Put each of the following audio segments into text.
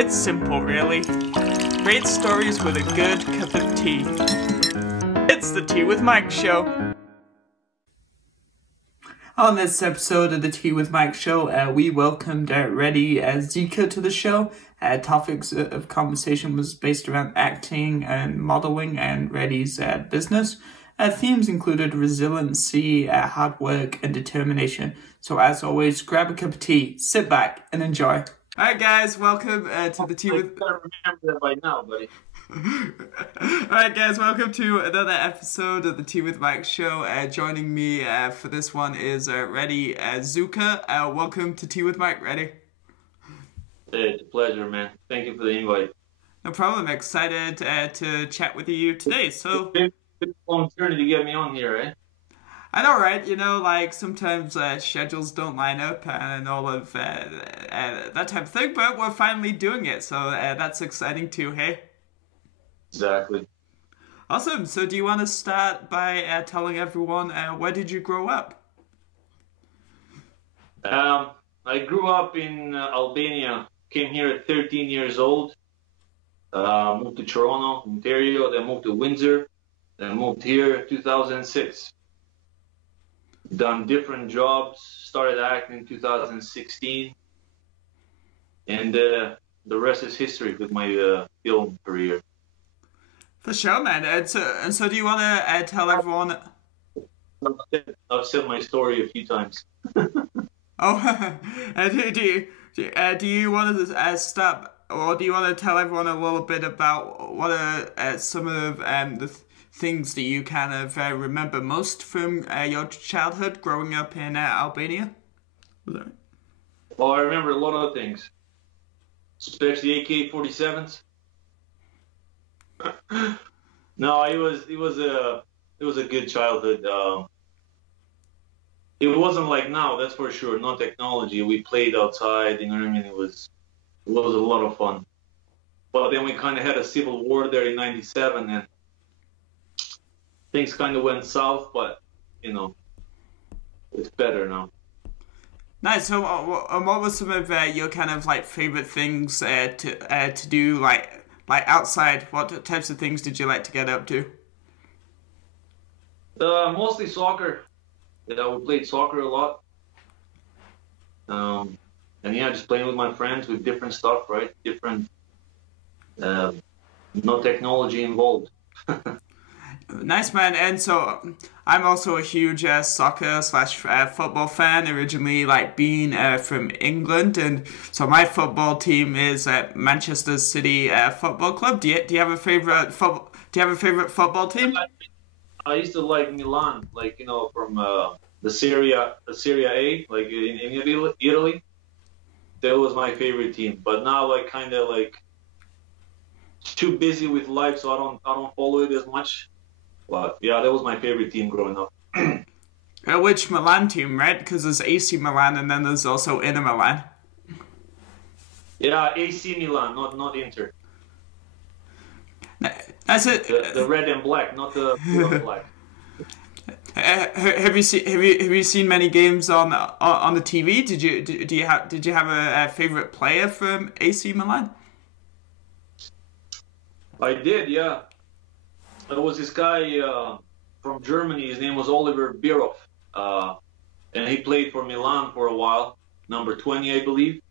It's simple, really. Great stories with a good cup of tea. It's the Tea with Mike show. On this episode of the Tea with Mike show, we welcomed Redi Zyka to the show. Topics of conversation was based around acting and modeling and Redi's business. Themes included resiliency, hard work, and determination. So as always, grab a cup of tea, sit back, and enjoy. Alright guys, welcome to the Tea with... I gotta remember that by now, buddy. Alright guys, welcome to another episode of the Tea with Mike show. Joining me for this one is Redi Zyka. Welcome to Tea with Mike, Redi. Hey, it's a pleasure, man. Thank you for the invite. No problem, excited to chat with you today. So, It's been a long journey to get me on here, eh? I know, right? You know, like sometimes schedules don't line up and all of that type of thing, but we're finally doing it, so that's exciting too, hey? Exactly. Awesome. So do you want to start by telling everyone where did you grow up? I grew up in Albania, came here at 13 years old, moved to Toronto, Ontario, then moved to Windsor, then moved here in 2006. Done different jobs, started acting in 2016, and the rest is history with my film career. For sure, man. And so do you want to tell everyone... I've said my story a few times. Oh, do you want to start, or do you want to tell everyone a little bit about what are some of the things that you kind of remember most from your childhood growing up in Albania? Well, I remember a lot of things, especially AK-47s. No, it was a good childhood. It wasn't like now, that's for sure. No technology. We played outside. You know what I mean? It was a lot of fun. But then we kind of had a civil war there in '97, and things kind of went south. But you know, it's better now. Nice. So, what were some of your kind of like favorite things to do, like outside? What types of things did you like to get up to? Mostly soccer. Yeah, we played soccer a lot. And yeah, just playing with my friends with different stuff, right? Different, no technology involved. Nice, man. And so I'm also a huge soccer / football fan, originally like being from England, and so my football team is Manchester City Football Club. Do you have a favorite football? Do you have a favorite football team? I used to like Milan, like you know, from the Serie A, like in Italy. That was my favorite team. But now, like, kind of like too busy with life, so I don't follow it as much. But yeah, that was my favorite team growing up. Which Milan team, right? Because there's AC Milan and then there's also Inter Milan. Yeah, AC Milan, not Inter. That's it. The red and black, not the blue and black. Have you seen many games on the TV? Did you have a favorite player from AC Milan? I did, yeah. There was this guy from Germany. His name was Oliver Bierhoff, and he played for Milan for a while. Number 20, I believe.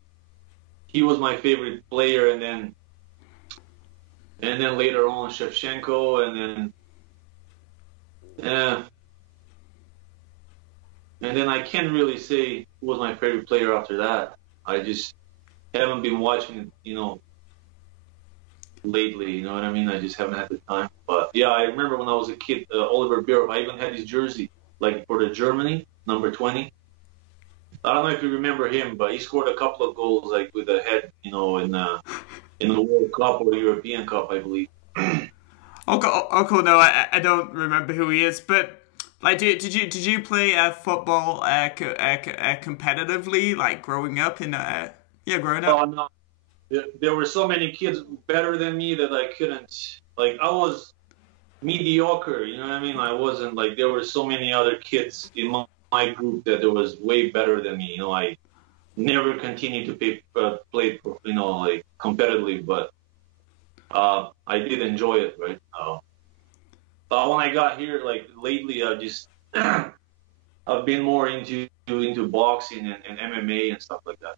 He was my favorite player, and then later on Shevchenko, and then I can't really say who was my favorite player after that. I just haven't been watching it, you know, lately. You know what I mean? I just haven't had the time. But yeah, I remember when I was a kid, Oliver Bierhoff. I even had his jersey, like for the Germany, number 20. I don't know if you remember him, but he scored a couple of goals, like with a head, you know, in the World Cup or the European Cup, I believe. Okay, no, I don't remember who he is, but like, did you play football competitively, like growing up growing up? Oh no, there were so many kids better than me that I couldn't. Like, I was mediocre, you know what I mean? I wasn't like, there were so many other kids in my group that there was way better than me. You know, I never continued to play, you know, like competitively, but I did enjoy it, right? But when I got here, like lately, I just I've been more into boxing and MMA and stuff like that.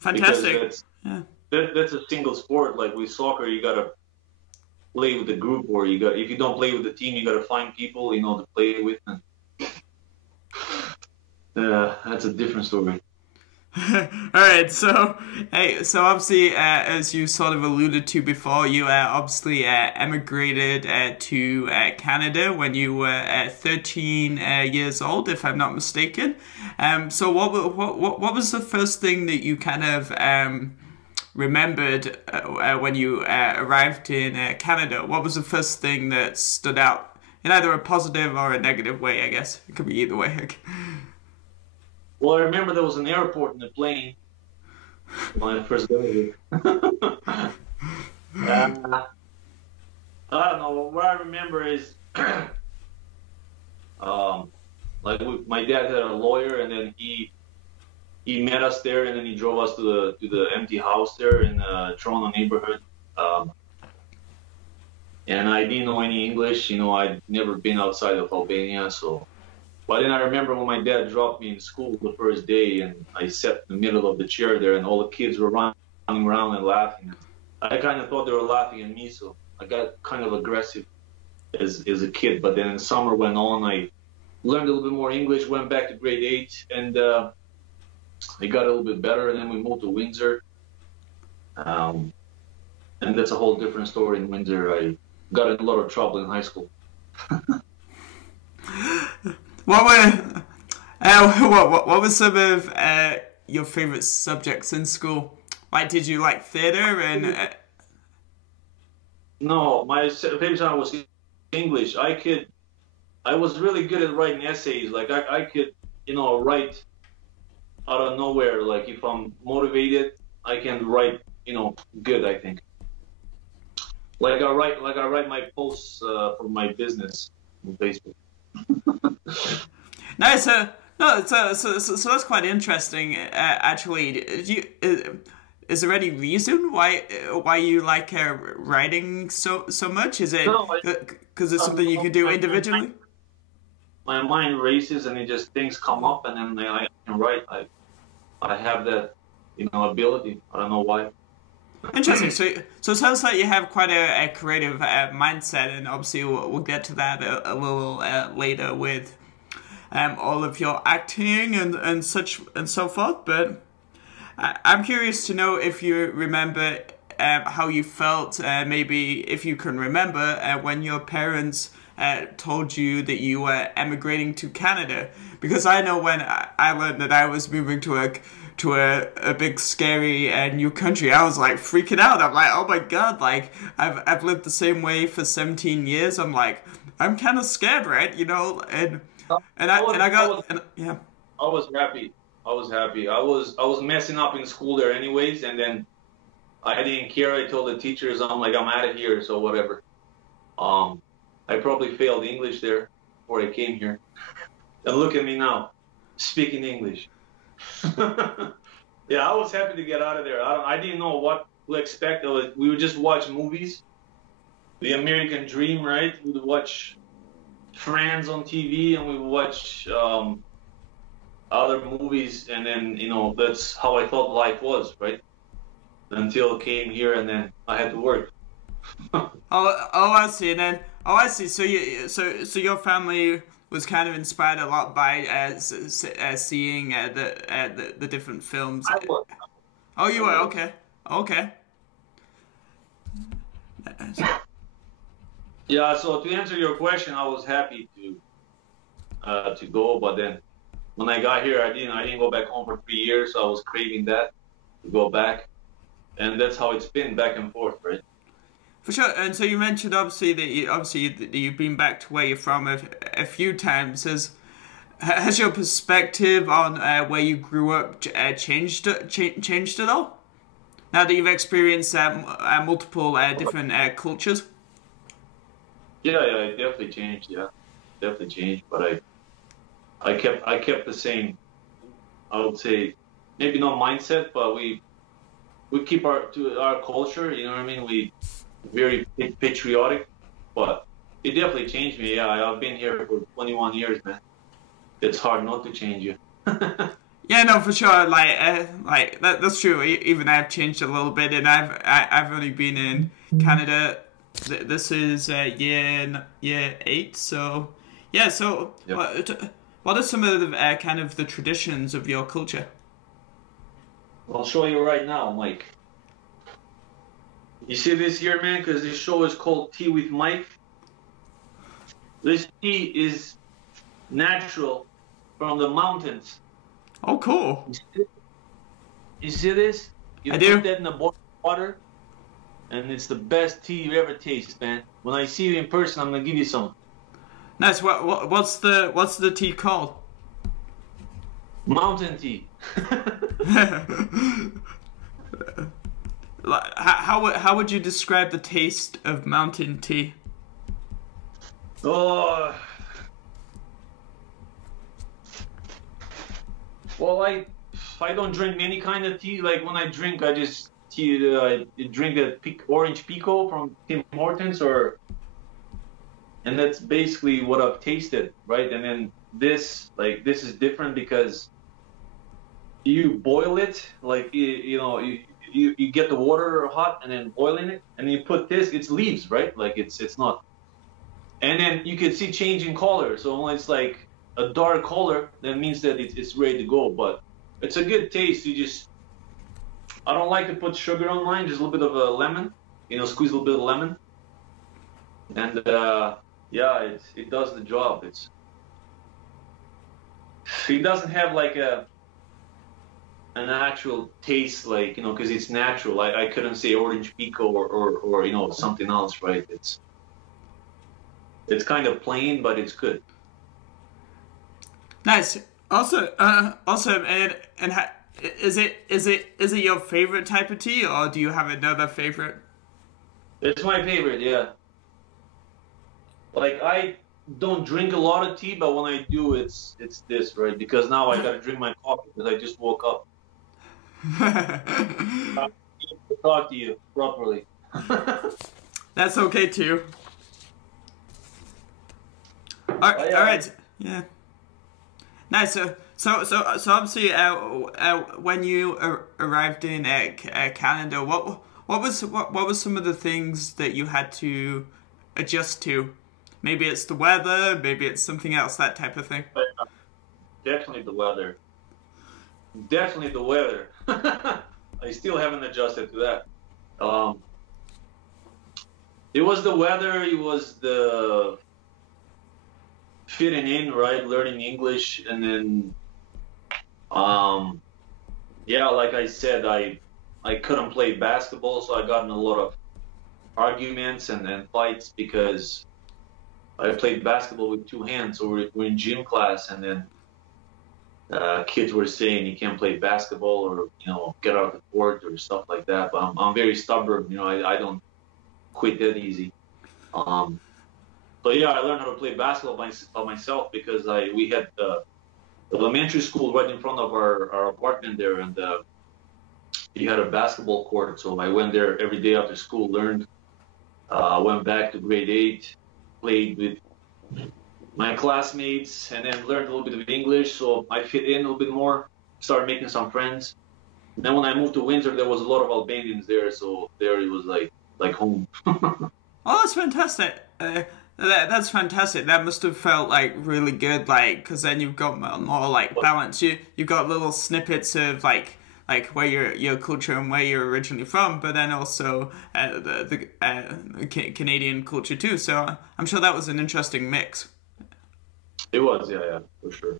Fantastic. Because Yeah. that's a single sport. Like with soccer, you gotta play with the group, or if you don't play with the team, you gotta find people to play with. And, that's a different story. All right, so so obviously, as you sort of alluded to before, you obviously emigrated to Canada when you were 13 years old, if I'm not mistaken. So what was the first thing that you kind of remembered when you arrived in Canada? What was the first thing that stood out in either a positive or a negative way? I guess it could be either way. Well, I remember there was an airport in the plane when I first got here. I don't know. What I remember is, my dad had a lawyer, and then he met us there, and then he drove us to the empty house there in the Toronto neighborhood. And I didn't know any English. I'd never been outside of Albania, so. But then I remember when my dad dropped me in school the first day, and I sat in the middle of the chair there, and all the kids were running around and laughing. I kind of thought they were laughing at me, so I got kind of aggressive as a kid. But then as summer went on, I learned a little bit more English, went back to grade 8, and I got a little bit better, and then we moved to Windsor. And that's a whole different story in Windsor. I got in a lot of trouble in high school. What were some of your favorite subjects in school? Like, did you like theater and? No, my favorite subject was English. I was really good at writing essays. Like I could, write out of nowhere. Like if I'm motivated, I can write, good. I think. Like I write my posts for my business on Facebook. Nice. No, so that's quite interesting. Actually, is there any reason why you like writing so much? Is it because it's something you can do individually? My mind races, and things come up, and then I can write. I have that ability. I don't know why. Interesting. So it sounds like you have quite a creative mindset, and obviously we'll get to that a little later with all of your acting and such and so forth. But I'm curious to know if you remember how you felt, maybe if you can remember when your parents told you that you were emigrating to Canada. Because I know when I learned that I was moving to a big scary new country, I was like freaking out. I'm like, oh my god, like I've lived the same way for 17 years. I'm like, I'm kind of scared, right? I was happy. I was messing up in school there anyways, and then I didn't care. I told the teachers, I'm like, I'm out of here, so whatever. I probably failed English there before I came here. And look at me now, speaking English. Yeah, I was happy to get out of there. I didn't know what to expect. We would just watch movies. The American Dream, right? We would watch Friends on TV, and we would watch other movies, and then that's how I thought life was, right? Until I came here, and then I had to work. I see. And then I see. So your family was kind of inspired a lot by seeing the different films. I was. Oh, you were okay. Yeah. So to answer your question, I was happy to go, but then when I got here, I didn't go back home for 3 years. So I was craving that to go back, and that's how it's been back and forth, right? For sure. And so you mentioned obviously that you've been back to where you're from a few times. Has your perspective on where you grew up changed at all? Now that you've experienced multiple different cultures. Yeah, it definitely changed. Yeah, definitely changed. But I kept the same. I would say maybe not mindset, but we keep our culture. You know what I mean? We very patriotic, but it definitely changed me. Yeah, I've been here for 21 years, man. It's hard not to change you. Yeah, no, for sure. Like that's true. Even I've changed a little bit, and I've only been in Canada. This is year 8. So yeah. So Yep. what are some of the kind of the traditions of your culture? I'll show you right now, Mike. You see this here, man? Because this show is called Tea with Mike. This tea is natural from the mountains. Oh, cool. You see this? You I put do. that in the boiling water, and it's the best tea you ever taste, man. When I see you in person, I'm gonna give you some. Nice. What's the tea called? Mountain tea. How would you describe the taste of mountain tea? Oh, well, I don't drink any kind of tea. Like when I drink, I just drink a orange pico from Tim Hortons, and that's basically what I've tasted, right? And then this is different because you boil it, like you get the water hot and then boiling it, and you put this. It's leaves, right? Like it's not. And then you can see changing color. So when it's like a dark color, that means that it's ready to go. But it's a good taste. I don't like to put sugar on mine, just a little bit of a lemon, squeeze a little bit of lemon. And yeah, it does the job. It doesn't have like an actual taste, like, because it's natural. I couldn't say orange pico or something else, right? It's kind of plain, but it's good. Nice. Also, awesome. And is it your favorite type of tea, or do you have another favorite? It's my favorite, yeah. Like I don't drink a lot of tea, but when I do, it's this, right? Because now I gotta drink my coffee because I just woke up. I can't talk to you properly. That's okay too. All right. Yeah. Nice. So obviously, when you arrived in Canada, what was some of the things that you had to adjust to? Maybe it's the weather, maybe it's something else, that type of thing. Definitely the weather. Definitely the weather. I still haven't adjusted to that. It was the weather. It was the fitting in, right? Learning English, and then, yeah, like I said, I couldn't play basketball, so I got in a lot of arguments and fights because I played basketball with two hands. So we're in gym class, and then kids were saying you can't play basketball or get out of the court or stuff like that. But I'm very stubborn. I don't quit that easy. So yeah, I learned how to play basketball by myself because we had the elementary school right in front of our apartment there, and you had a basketball court. So I went there every day after school, learned, went back to grade 8, played with my classmates, and then learned a little bit of English. So I fit in a little bit more, started making some friends. And then when I moved to Windsor, there was a lot of Albanians there, so there it was like home. Oh, that's fantastic. That's fantastic. That must have felt like really good, like, because then you've got more like balance. You've got little snippets of like where your culture and where you're originally from, but then also the Canadian culture too. So I'm sure that was an interesting mix. It was, yeah, for sure.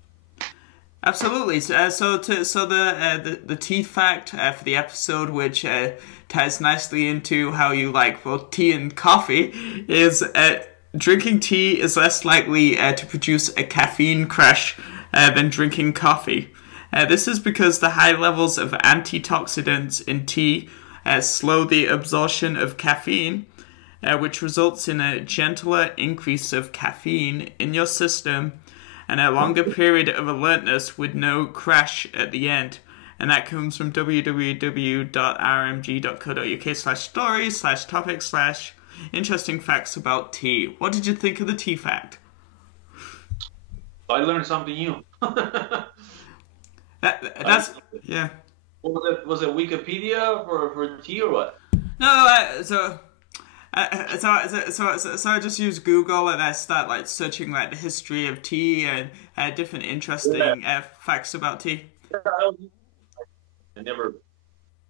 Absolutely. So the tea fact for the episode, which ties nicely into how you like both tea and coffee, is drinking tea is less likely to produce a caffeine crash than drinking coffee. This is because the high levels of antioxidants in tea slow the absorption of caffeine, which results in a gentler increase of caffeine in your system and a longer period of alertness with no crash at the end. and that comes from www.rmg.co.uk/stories/topics/interesting facts about tea. What did you think of the tea fact? I learned something new. That's yeah. Was it Wikipedia for tea or what? No, so I just use Google and I start like searching like the history of tea and different interesting facts about tea. I never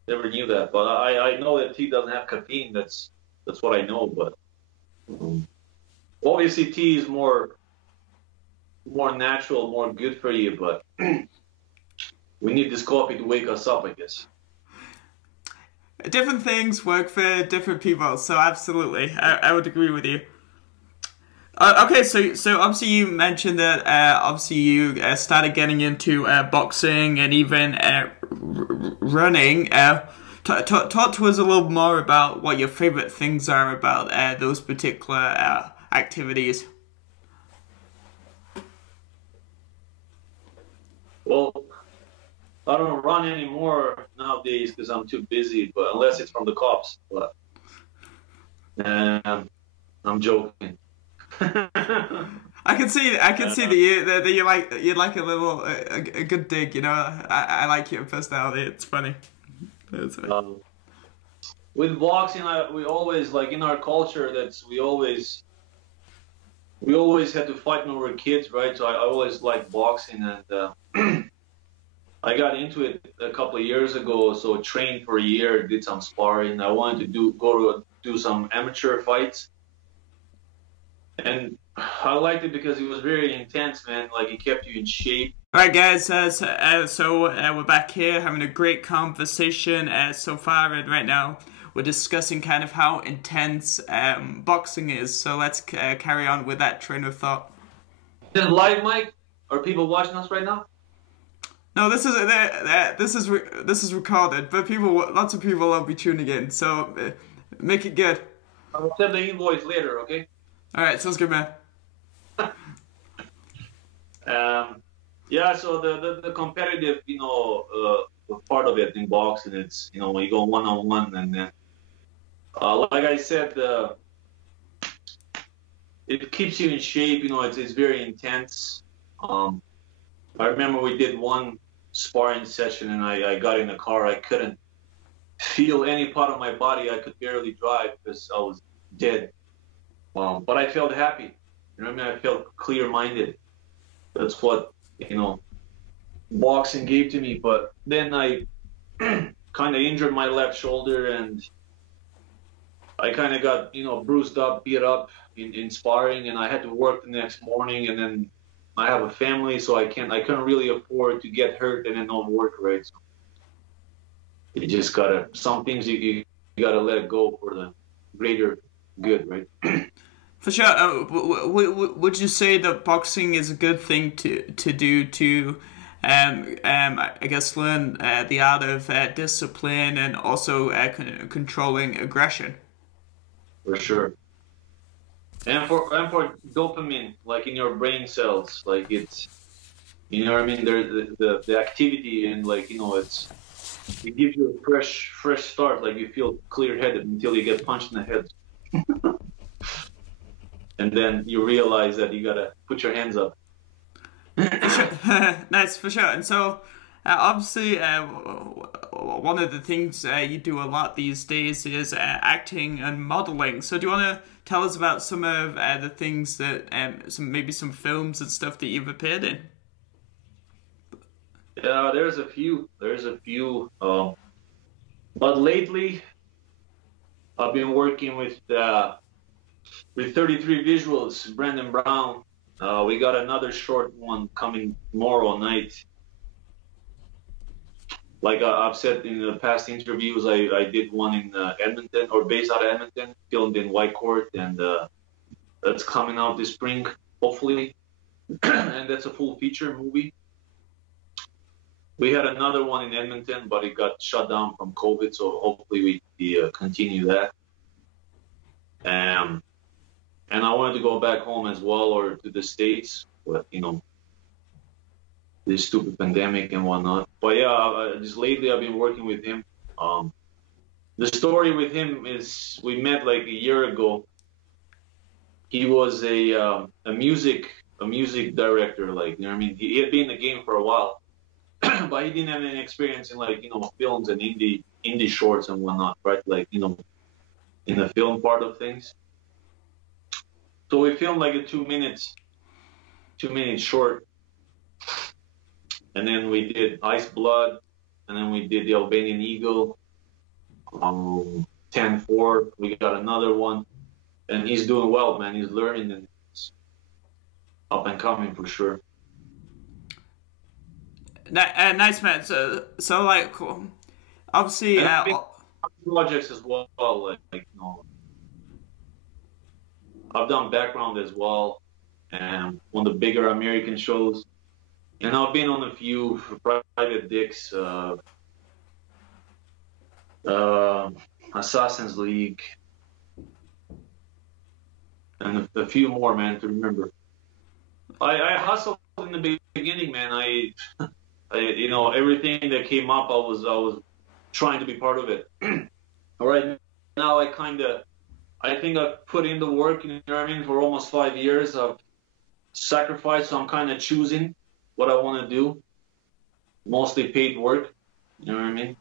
knew that, but I know that tea doesn't have caffeine. That's what I know. But obviously, tea is more natural, more good for you. But we need this coffee to wake us up, I guess. Different things work for different people, so absolutely, I would agree with you. Okay, so obviously you mentioned that obviously you started getting into boxing and even running. Talk to us a little more about what your favorite things are about those particular activities. Well, I don't run anymore nowadays because I'm too busy, but unless it's from the cops. But I'm joking. I can see that you like a little a good dig. You know, I like your personality. It's funny. With boxing, we always like in our culture we always had to fight when we were kids, right? So I always liked boxing, and I got into it a couple of years ago. So trained for a year, did some sparring. I wanted to go do some amateur fights. And I liked it because it was very intense, man. Like, it kept you in shape. All right, guys. So we're back here having a great conversation so far, and right now we're discussing kind of how intense boxing is. So let's carry on with that train of thought. Is it live, Mike? Are people watching us right now? No, this is recorded, but lots of people will be tuning in. So make it good. I'll send the invoice later, okay? All right, sounds good, man. Yeah, so the competitive, part of it in boxing, it's, when you go one-on-one, and then, like I said, it keeps you in shape. It's very intense. I remember we did one sparring session, and I got in the car. I couldn't feel any part of my body. I could barely drive because I was dead. But I felt happy. I felt clear-minded. That's what, boxing gave to me. But then I kind of injured my left shoulder, and I kind of got, bruised up, beat up in sparring, and I had to work the next morning. And then I have a family, so I couldn't really afford to get hurt and then not work, right? So you just gotta, some things you gotta let it go for the greater good, right? For sure. Would you say that boxing is a good thing to do to, I guess, learn the art of discipline and also controlling aggression? For sure. And for dopamine, like in your brain cells, like it's, There's the activity, and like it gives you a fresh start. Like you feel clear-headed until you get punched in the head. And then you realize that you gotta put your hands up. Nice, for sure. And so, obviously, one of the things you do a lot these days is acting and modeling. So, do you want to tell us about some of the things that, maybe some films and stuff that you've appeared in? Yeah, there's a few. But lately, I've been working with 33 Visuals, Brandon Brown. We got another short one coming tomorrow night. Like I've said in the past interviews, I did one in Edmonton, or based out of Edmonton, filmed in Whitecourt, and that's coming out this spring, hopefully. And that's a full feature movie. We had another one in Edmonton, but it got shut down from COVID, so hopefully we continue that. And I wanted to go back home as well, or to the States, but this stupid pandemic and whatnot. But yeah, just lately I've been working with him. The story with him is we met like a year ago. He was a music director, like, you know what I mean? He had been in the game for a while, but he didn't have any experience in, like, you know, films and indie shorts and whatnot, right? Like, you know, in the film part of things. So we filmed like a 2 minute short, and then we did Ice Blood, and then we did the Albanian Eagle. 10-4, we got another one, and he's doing well, man. He's learning and it's up and coming for sure. Nice, man. So like, obviously, projects as well, like, you know, I've done background as well, and one of the bigger American shows, and I've been on a few private dicks, Assassin's League, and a few more, man, to remember. I hustled in the beginning, man. I you know, everything that came up, I was trying to be part of it. Right now, I think I've put in the work, you know what I mean, for almost 5 years. I've sacrificed, so I'm kind of choosing what I want to do. Mostly paid work, you know what I mean?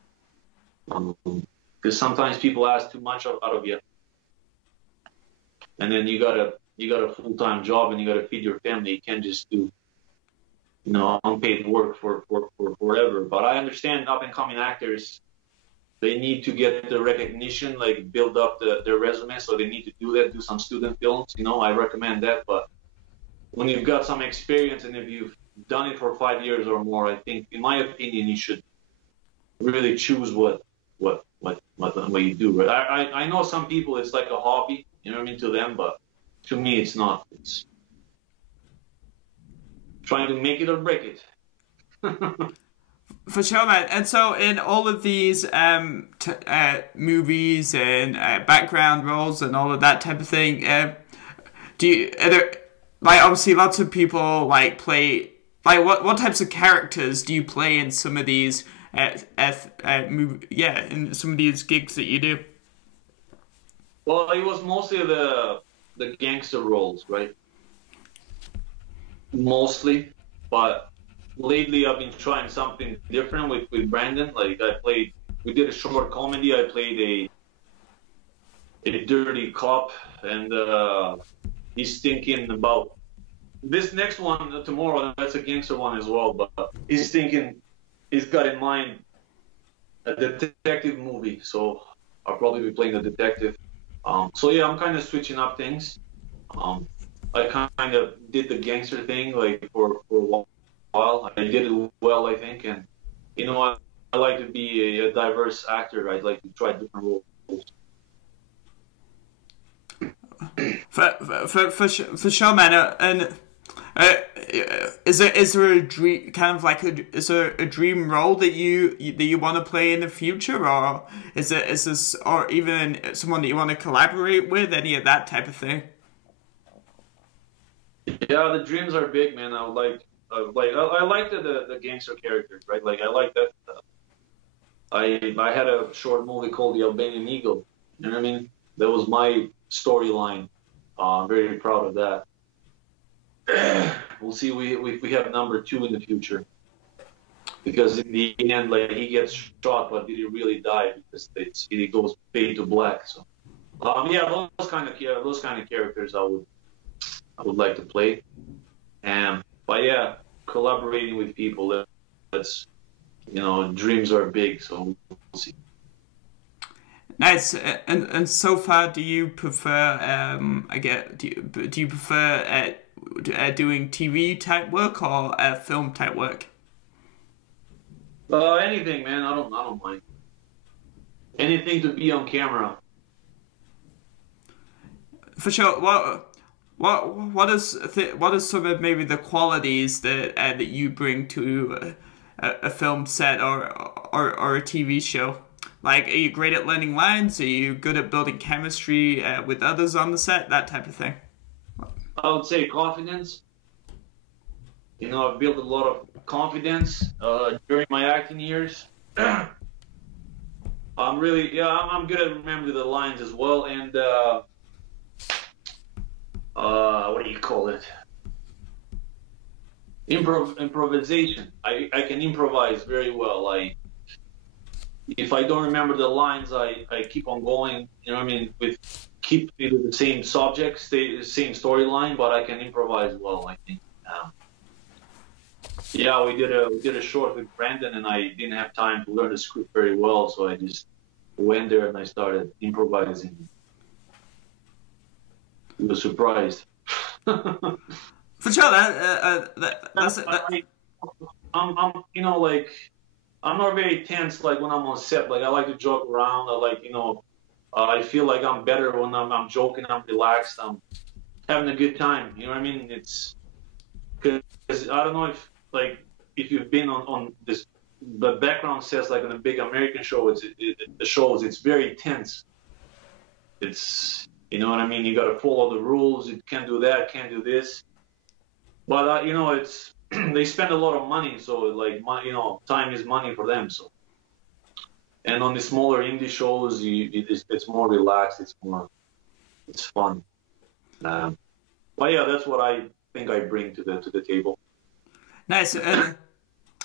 Because sometimes people ask too much out of you, and then you got a full-time job and you got to feed your family. You can't just do, you know, unpaid work for forever. But I understand up-and-coming actors, they need to get the recognition, like build up their resume, so they need to do that, do some student films. You know, I recommend that. But when you've got some experience and if you've done it for 5 years or more, I think, in my opinion, you should really choose what you do. Right? I know some people, it's like a hobby, you know what I mean, to them, but to me, it's not. It's trying to make it or break it. For sure, man. And so, in all of these movies and background roles and all of that type of thing, are there, like, obviously lots of people like play, like, what types of characters do you play in some of these in some of these gigs that you do? Well, it was mostly the gangster roles, right? Mostly, but lately I've been trying something different with Brandon. Like, we did a short comedy. I played a dirty cop, and he's thinking about this next one tomorrow. That's a gangster one as well, but he's got in mind a detective movie, so I'll probably be playing a detective. So yeah, I'm kind of switching up things. I kind of did the gangster thing like for a while. I did it well, I think, and you know, I like to be a diverse actor. I'd like to try different roles. For sure, man. And is there a dream, kind of like is there a dream role that you want to play in the future, or is this, or even someone that you want to collaborate with, any of that type of thing? Yeah, the dreams are big, man. I like the gangster characters, right? Like, I like that. I had a short movie called The Albanian Eagle. You know what I mean? That was my storyline. I'm very proud of that. We'll see. We have number 2 in the future, because in the end, like, he gets shot, but did he really die? Because it goes fade to black. So, yeah, those kind of characters I would like to play. But yeah, collaborating with people, that's, you know, dreams are big. So we'll see. Nice. And so far, do you prefer do you prefer doing TV type work or film type work? Anything, man. I don't mind. Anything to be on camera. For sure. What is some of maybe the qualities that you bring to a film set or a TV show? Like, are you great at learning lines? Are you good at building chemistry with others on the set? That type of thing. I would say confidence. You know, I've built a lot of confidence during my acting years. I'm good at remembering the lines as well, and what do you call it? Improvisation. I can improvise very well. If I don't remember the lines, I keep on going. You know what I mean? Keep the same subject, stay the same storyline, but I can improvise well, I think. Yeah, we did a short with Brandon, and I didn't have time to learn the script very well, so I just went there and I started improvising. He was surprised. For sure, that's I'm you know, like, I'm not very tense like when I'm on set. Like, I like to joke around. I like, you know, I feel like I'm better when I'm joking. I'm relaxed. I'm having a good time. You know what I mean? It's because I don't know if you've been on this, the background sets like on a big American show. It's very tense. It's, you know what I mean? You got to follow the rules. You can't do that. Can't do this. But you know, it's they spend a lot of money, so like you know, time is money for them. So, and on the smaller indie shows, it's more relaxed. It's fun. But yeah, that's what I think I bring to the table. Nice.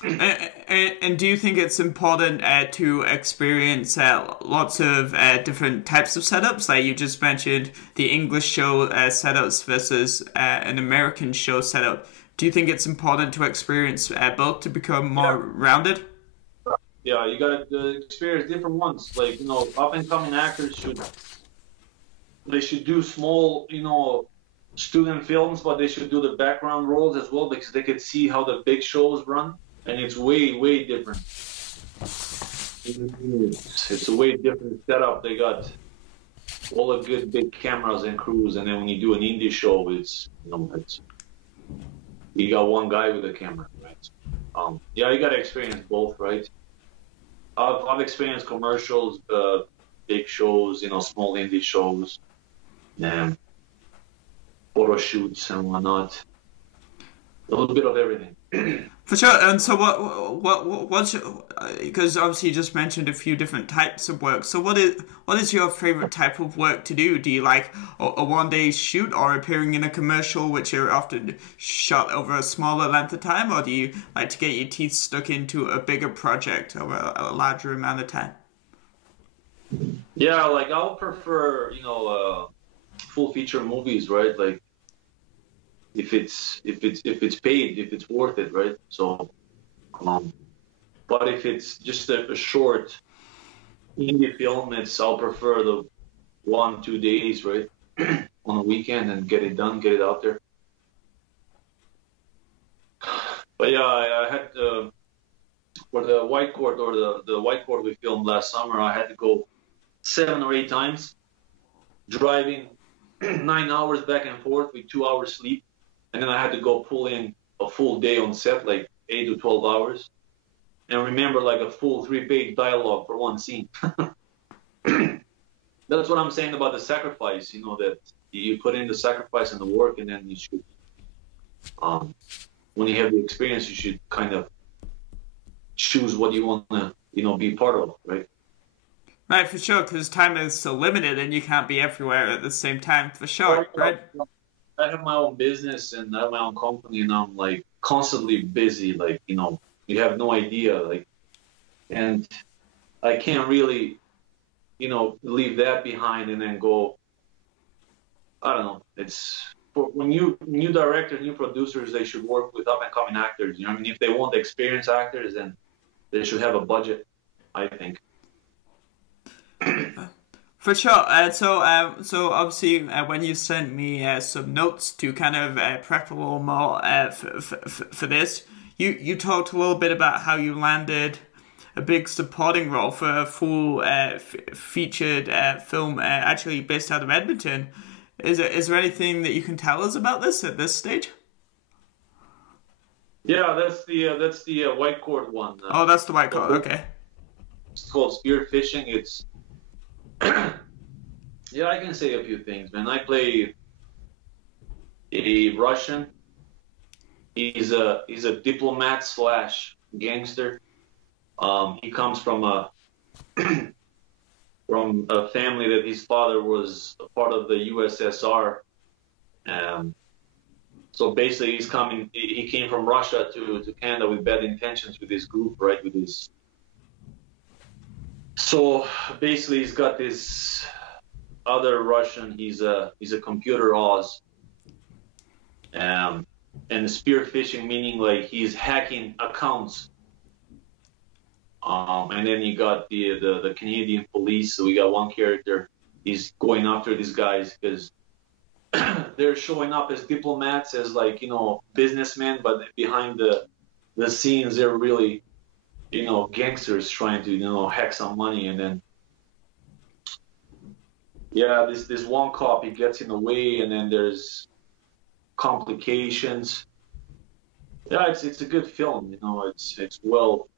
And do you think it's important to experience lots of different types of setups? Like you just mentioned the English show setups versus an American show setup. Do you think it's important to experience both to become more rounded? Yeah, you gotta experience different ones. Like, you know, up and coming actors should do small, you know, student films, but they should do the background roles as well, because they could see how the big shows run. And it's way different. It's a way different setup. They got all the good big cameras and crews, and then when you do an indie show, you got one guy with a camera, right? Yeah, you got to experience both, right? I've experienced commercials, big shows, you know, small indie shows, and photo shoots and whatnot. A little bit of everything. For sure. And so what's because obviously you just mentioned a few different types of work. So what is your favorite type of work to do? Do you like a one-day shoot or appearing in a commercial, which are often shot over a smaller length of time, or do you like to get your teeth stuck into a bigger project over a larger amount of time? Yeah, like I'll prefer, you know, full feature movies, right? Like, if it's paid, if it's worth it, right? So, but if it's just a short indie film, I'll prefer the 1-2 days, right, on a weekend, and get it done, get it out there. But yeah, I had for the White Court, or the White Court we filmed last summer, I had to go 7 or 8 times, driving 9 hours back and forth with 2 hours sleep. And then I had to go pull in a full day on set, like 8 to 12 hours, and remember like a full 3-page dialogue for one scene. That's what I'm saying about the sacrifice, you know, that you put in the sacrifice and the work, and then you should, when you have the experience, you should kind of choose what you want to, you know, be part of, right? Right, for sure, because time is so limited and you can't be everywhere at the same time, for sure, right? I have my own business and I have my own company, and I'm like constantly busy. Like, you know, you have no idea. Like, and I can't really, you know, leave that behind and then go. I don't know. It's for when new directors, new producers, they should work with up and coming actors. You know what I mean? If they want experienced actors, then they should have a budget, I think. For sure. So obviously, when you sent me some notes to kind of prep a little more for this, you talked a little bit about how you landed a big supporting role for a full featured film, actually based out of Edmonton. Is there anything that you can tell us about this at this stage? Yeah, that's the White Court one. Oh, that's the White Court. Okay. It's called Spearfishing. It's yeah, I can say a few things, man. I play a Russian He's a diplomat slash gangster. He comes from a family that his father was a part of the USSR. So basically, he came from Russia to Canada with bad intentions with his group, right? So basically, he's got this other Russian. He's a computer Oz, and spear phishing, meaning like he's hacking accounts. And then you got the Canadian police. So we got one character. He's going after these guys because they're showing up as diplomats, as like, businessmen, but behind the scenes, they're really, gangsters trying to, hack some money. And then, this one cop, he gets in the way, and then there's complications. Yeah, it's a good film, it's well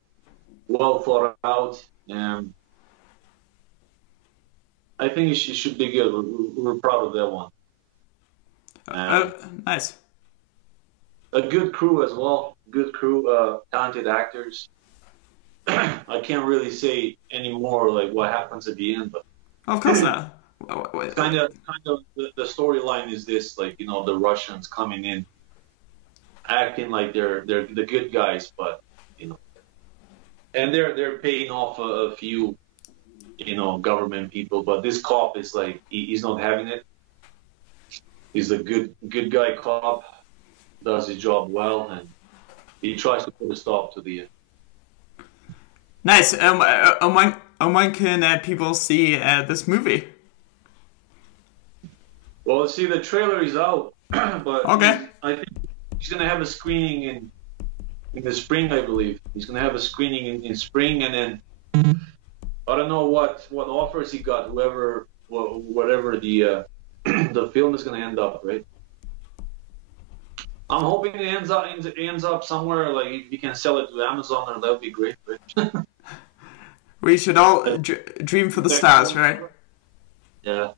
thought out, and I think it should be good. We're proud of that one. Nice. A good crew as well. Good crew, talented actors. I can't really say any more like what happens at the end, but Of course not. kind of the storyline is this, like, the Russians coming in, acting like they're the good guys, but and they're paying off a few government people, but this cop is like he's not having it. He's a good guy cop, does his job well, and he tries to put a stop to the. Nice. When can people see this movie? Well, see, the trailer is out, but Okay. I think he's gonna have a screening in the spring, I believe. He's gonna have a screening in spring, and then I don't know what offers he got. Whatever the the film is gonna end up, right? I'm hoping it ends up somewhere, like if you can sell it to Amazon, or that would be great, right? We should all dream for the stars, right? Yeah.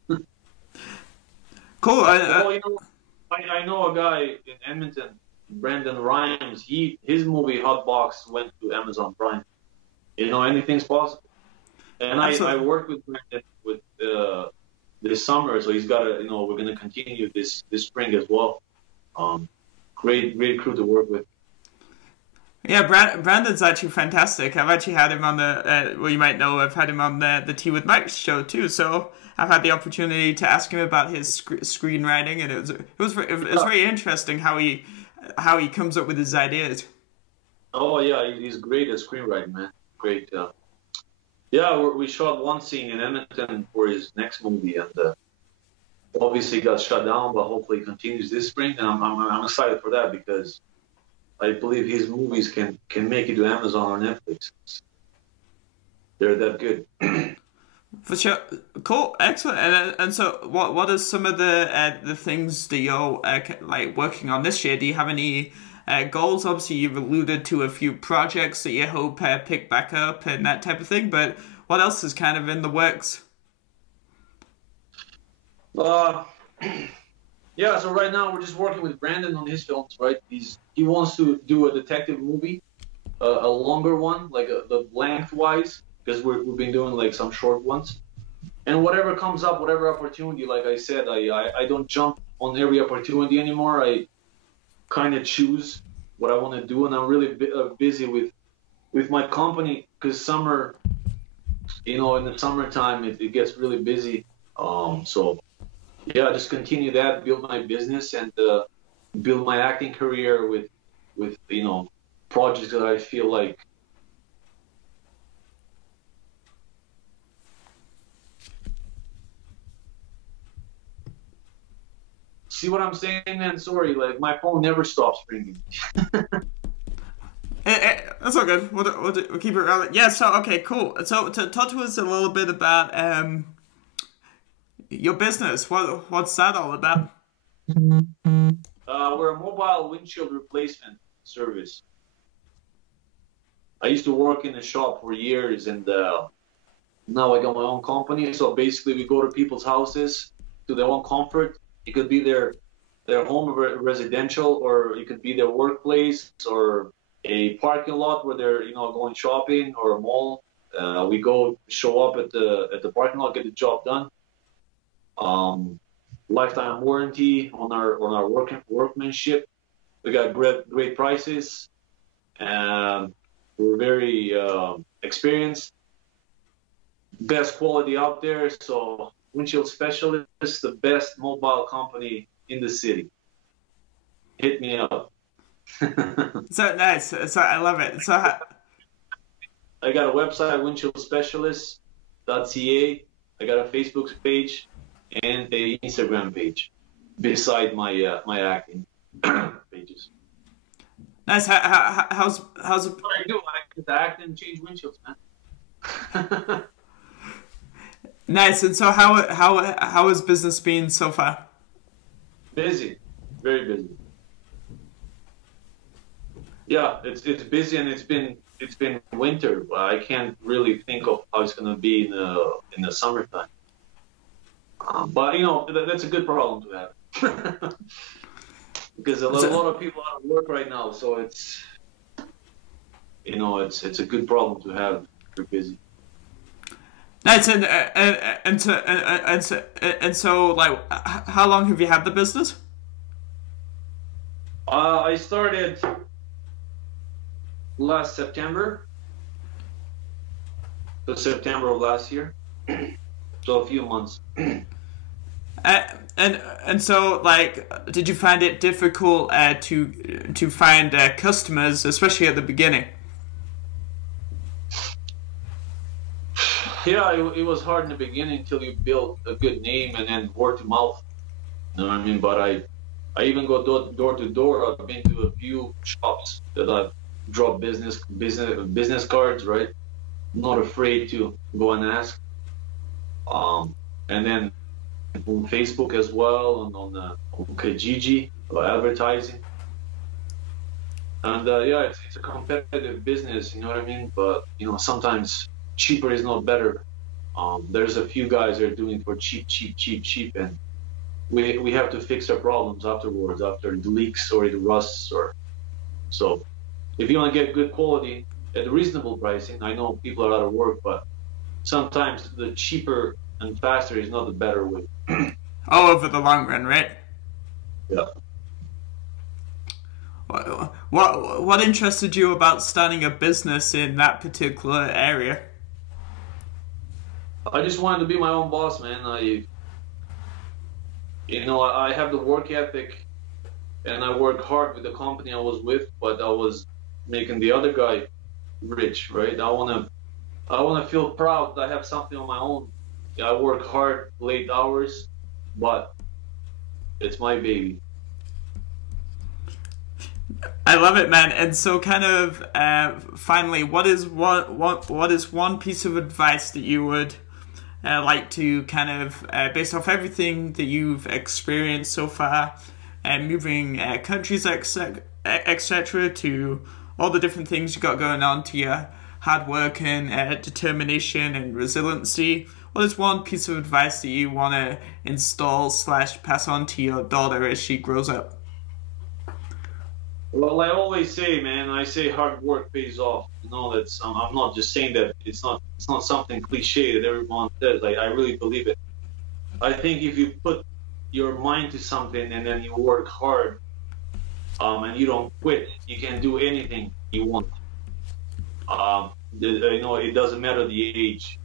Cool. I know a guy in Edmonton, Brandon Rhymes. His movie Hotbox went to Amazon Prime. Anything's possible. And I worked with Brandon this summer, so he's got we're gonna continue this spring as well. Great crew to work with. Yeah, Brandon's actually fantastic. I've actually had him on the, you might know, I've had him on the Tea with Mike show too. So I've had the opportunity to ask him about his screenwriting, and it was very interesting how he comes up with his ideas. Oh yeah, he's great at screenwriting, man. Great. We shot one scene in Edmonton for his next movie, and obviously got shut down, but hopefully continues this spring, and I'm excited for that because I believe his movies can make it to Amazon or Netflix. They're that good. For sure. Cool. Excellent. And so what are some of the things that you're like working on this year? Do you have any goals? Obviously, you've alluded to a few projects that you hope pick back up and that type of thing, but what else is kind of in the works? Yeah, so right now we're just working with Brandon on his films, right? He wants to do a detective movie, a longer one, like the lengthwise, because we've been doing like some short ones. And whatever comes up, whatever opportunity, like I said, I don't jump on every opportunity anymore. I kind of choose what I want to do, and I'm really busy with my company because summer, in the summertime it gets really busy. So yeah, just continue that, build my business, and build my acting career with projects that I feel like. See what I'm saying, man? Sorry, like my phone never stops ringing. That's all good. We'll keep it relevant. Yeah. So okay, cool. So talk to us a little bit about your business. What's that all about? We're a mobile windshield replacement service. I used to work in a shop for years, and now I got my own company. So basically, we go to people's houses to their own comfort. It could be their their home residential, or it could be their workplace, or a parking lot where they're going shopping, or a mall. We go show up at the parking lot, get the job done. Lifetime warranty on our workmanship. We got great prices, and we're very experienced. Best quality out there. So Windshield Specialist, the best mobile company in the city. Hit me up. So nice. So I love it. So I got a website, windshieldspecialist.ca. I got a Facebook page and a Instagram page beside my my acting pages. Nice. How's What I do? I get to act and change windshields, man. Nice. And so how has business been so far? Busy, very busy. Yeah, it's busy, and it's been winter. But I can't really think of how it's gonna be in the summertime. But that's a good problem to have because a lot of people are out of work right now. So it's it's a good problem to have. You're busy. Nice. And so like, how long have you had the business? I started last September, so September of last year, so a few months. And so like, did you find it difficult to find customers, especially at the beginning? Yeah, it was hard in the beginning until you build a good name and then word to mouth. You know what I mean? But I even go door to door. I've been to a few shops that I've dropped business cards. Right, I'm not afraid to go and ask. And then on Facebook as well, and on Kijiji, advertising. And yeah, it's a competitive business. You know what I mean? But sometimes cheaper is not better. There's a few guys that are doing it for cheap, and we have to fix our problems afterwards, after it leaks or it rusts. Or so if you want to get good quality at reasonable pricing, I know people are out of work, but sometimes the cheaper and faster is not the better way. All over the long run, right? Yeah. What interested you about starting a business in that particular area? I just wanted to be my own boss, man. I have the work ethic, and I work hard with the company I was with, but I was making the other guy rich, right? I wanna feel proud that I have something on my own. Yeah, I work hard, late hours, but it's my baby. I love it, man. And so, kind of, finally, what is one piece of advice that you would like to kind of, based off everything that you've experienced so far, moving countries, etc., to all the different things you got going on, to your hard work and determination and resiliency? What is one piece of advice that you want to install / pass on to your daughter as she grows up? Well, I always say, man, I say hard work pays off. That's I'm not just saying that. It's not something cliche that everyone says. I really believe it. I think if you put your mind to something and then you work hard, and you don't quit, you can do anything you want. It doesn't matter the age.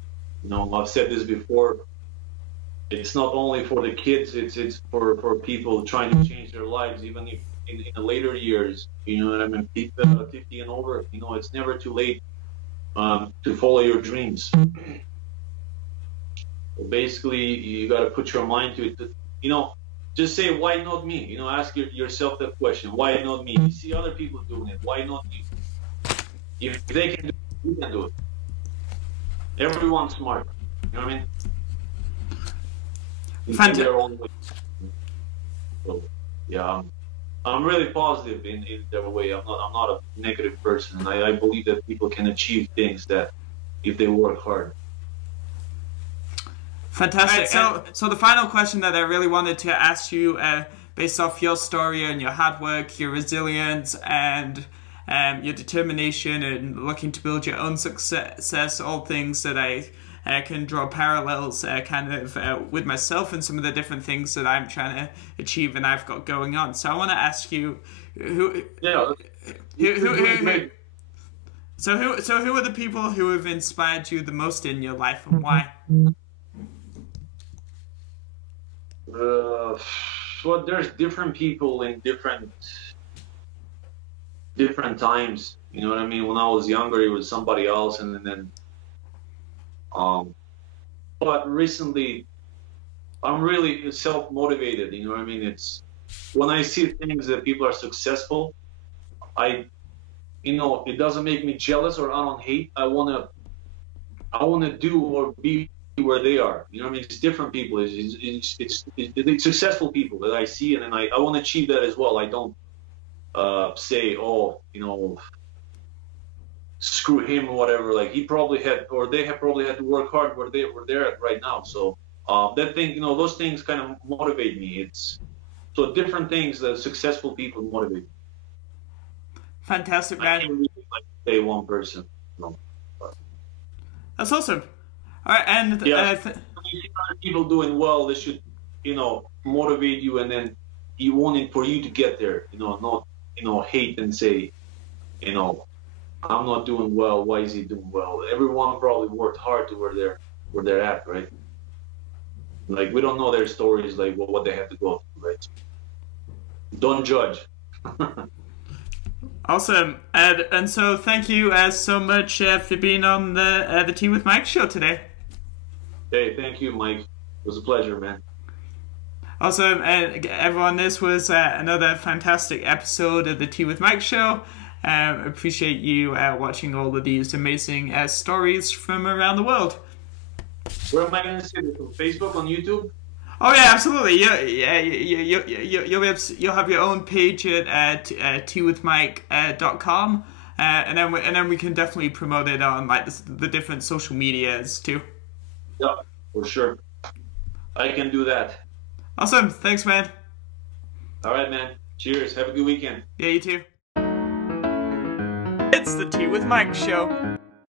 I've said this before. It's not only for the kids. It's for people trying to change their lives, even if in the later years. You know what I mean? 50 and over. It's never too late to follow your dreams. Basically, you got to put your mind to it. Just say, why not me? Ask yourself that question. Why not me? You see other people doing it. Why not you? If they can do it, you can do it. Everyone's smart. You know what I mean? In their own way. So, yeah, I'm really positive in their way. I'm not a negative person. I believe that people can achieve things that if they work hard. Fantastic. So the final question that I really wanted to ask you, based off your story and your hard work, your resilience, and your determination and looking to build your own success, all things that I can draw parallels with myself and some of the different things that I'm trying to achieve and I've got going on. So I want to ask you, who are the people who have inspired you the most in your life, and why? Well, there's different people in different times. You know what I mean? When I was younger, it was somebody else, and then but recently, I'm really self-motivated. You know what I mean? It's when I see things that people are successful, it doesn't make me jealous or I don't hate. I wanna do or be where they are. You know what I mean? It's different people. It's successful people that I see, and then I want to achieve that as well. I don't say, oh, screw him or whatever. Like he probably had, or they have probably had to work hard where they're at right now. So that thing, those things kind of motivate me. It's so different things that successful people motivate me. Fantastic, man. I can't really say one person. That's awesome. All right, and when you see other people doing well, they should, motivate you, and then you want it for you to get there. Not hate and say, I'm not doing well. Why is he doing well? Everyone probably worked hard to where they're at, right? Like we don't know their stories, like what they have to go through, right? Don't judge. Awesome, and so thank you so much for being on the Tea with Mike show today. Hey, thank you, Mike. It was a pleasure, man. Awesome, everyone. This was another fantastic episode of the Tea with Mike show. Appreciate you watching all of these amazing stories from around the world. Where am I going to see this? On Facebook, on YouTube? Oh yeah, absolutely. You'll have your own page at teawithmike.com, and then we can definitely promote it on like the different social medias too. Yeah, for sure. I can do that. Awesome. Thanks, man. All right, man. Cheers. Have a good weekend. Yeah, you too. It's the Tea with Mike show.